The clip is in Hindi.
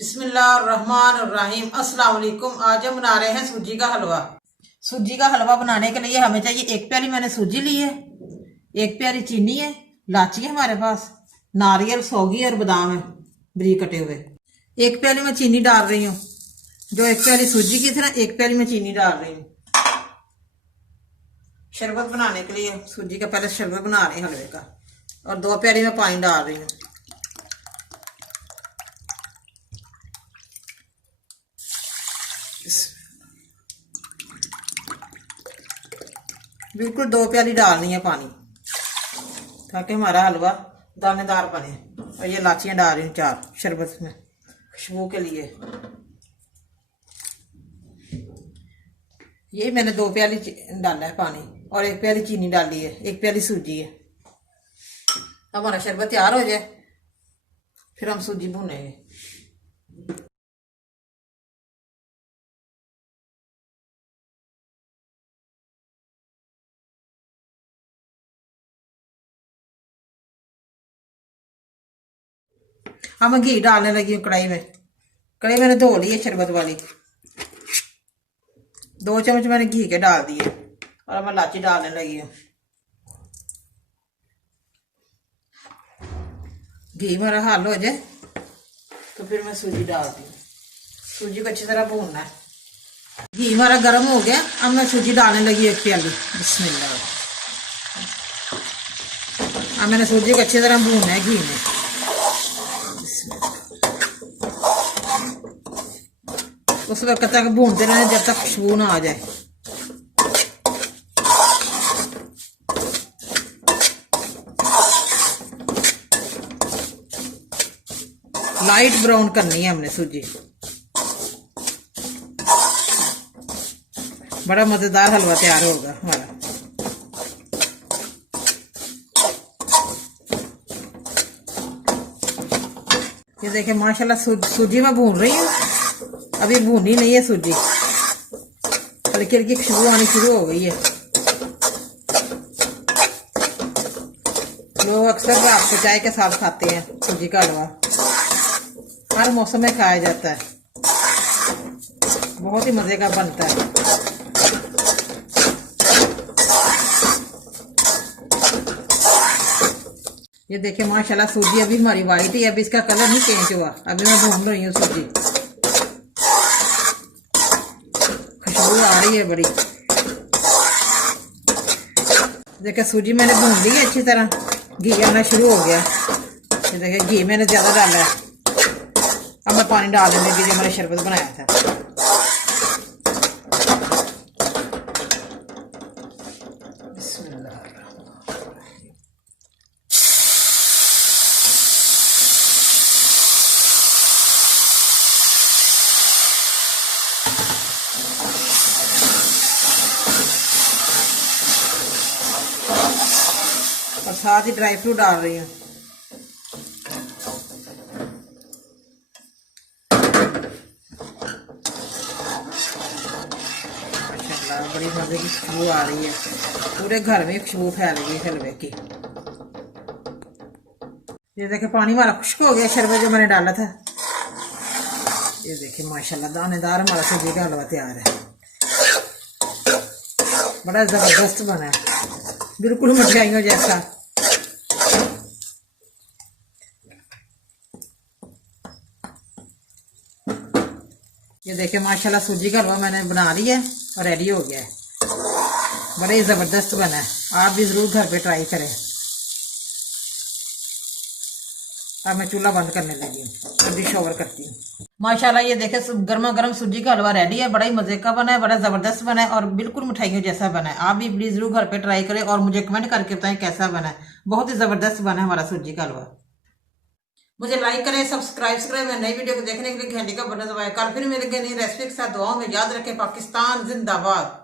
बिस्मिल्लाहिर्रहमानिर्रहीम। अस्सलाम वालेकुम। आज हम बना रहे हैं सूजी का हलवा। सूजी का हलवा बनाने के लिए हमें चाहिए एक प्याली मैंने सूजी ली है, एक प्याली चीनी है, इलायची है हमारे पास, नारियल, सौगी और बादाम है बारीक कटे हुए। एक प्याली मैं चीनी डाल रही हूँ, जो एक प्याली सूजी की थी ना, एक प्याली मैं चीनी डाल रही हूँ। शरबत बनाने के लिए सूजी का पहले शरबत बना रही हूँ हलवे का, और 2 प्याली में पानी डाल रही हूँ। बिल्कुल 2 प्याली डालनी है पानी, ताकि हमारा हलवा दानेदार बने। और ये इलाचियाँ डाल रही हूँ 4 शरबत में खुशबू के लिए। ये मैंने 2 प्याली डाला है पानी, और 1 प्याली चीनी डाली है, 1 प्याली सूजी है। हमारा शरबत तैयार हो जाए फिर हम सूजी भूनेंगे। अब मैं घी डालने लगी हूँ कढ़ाई में। कढ़ाई मैंने धो ली है शरबत वाली। 2 चम्मच मैंने घी के डाल दिए, और अब मैं इलायची डालने लगी हूँ। घी मेरा हल हो जाए तो फिर मैं सूजी डालती हूँ। सूजी को अच्छी तरह भूनना है। घी हमारा गर्म हो गया, अब मैं सूजी डालने लगी 1 प्याली। बिस्मिल्लाह। अब मैंने सूजी को अच्छी तरह भूनना है घी में। उस वक्त तक भूनते रहना जब तक खुशबू ना आ जाए। लाइट ब्राउन करनी है हमने सूजी। बड़ा मजेदार हलवा तैयार होगा हमारा। ये देखिए माशाल्लाह सूजी में भून रही हूँ। अभी भूनी नहीं है सूजी, हल्की हल्की खुशबू आनी शुरू हो गई है। लोग अक्सर रात को चाय के साथ खाते हैं सूजी का हलवा। हर मौसम में खाया जाता है, बहुत ही मजे का बनता है। ये देखिए माशाल्लाह सूजी अभी हमारी वाइट ही है, अभी इसका कलर नहीं चेंज हुआ। अभी मैं भून रही हूँ सूजी, खुशबू आ रही है बड़ी। देखिए सूजी मैंने भून ली है अच्छी तरह, घी आना शुरू हो गया। ये देखिए घी मैंने ज्यादा डाला है। अब मैं पानी डाल देने के लिए मैंने शरबत बनाया था। और साथ ही ड्राई फ्रूट डाल रही हूँ। बड़ी मजे की खुशबू आ रही है, पूरे घर में खुशबू फैल गई हलवे की। ये देखिए पानी हमारा खुश्क हो गया, शरबत जो मैंने डाला था। ये देखिए माशाल्लाह दानेदार हमारा सूजी का हलवा तैयार है। बड़ा जबरदस्त बना है, बिल्कुल मिठाइयों जैसा। ये देखिए माशाल्लाह सूजी का हलवा मैंने बना लिया है और रेडी हो गया है। बड़ा ही जबरदस्त बना है, आप भी जरूर घर पे ट्राई करें। अब मैं चूल्हा बंद करने लगी हूँ, डिश ओवर करती हूँ। माशाल्लाह ये देखे गर्मा गर्म सूजी का हलवा रेडी है। बड़ा ही मजे का बना है, बड़ा जबरदस्त बना है, और बिल्कुल मिठाइयों जैसा बना है। आप भी प्लीज जरूर घर पे ट्राई करें और मुझे कमेंट करके बताएं कैसा बना है। बहुत ही जबरदस्त बना है हमारा सूजी का हलवा। मुझे लाइक करें, सब्सक्राइब करें। मैं नई वीडियो को देखने के लिए घंटी का बटन दबाएं। कल फिर मिलेंगे नई रेसिपी के साथ। दुआओं में याद रखें। पाकिस्तान जिंदाबाद।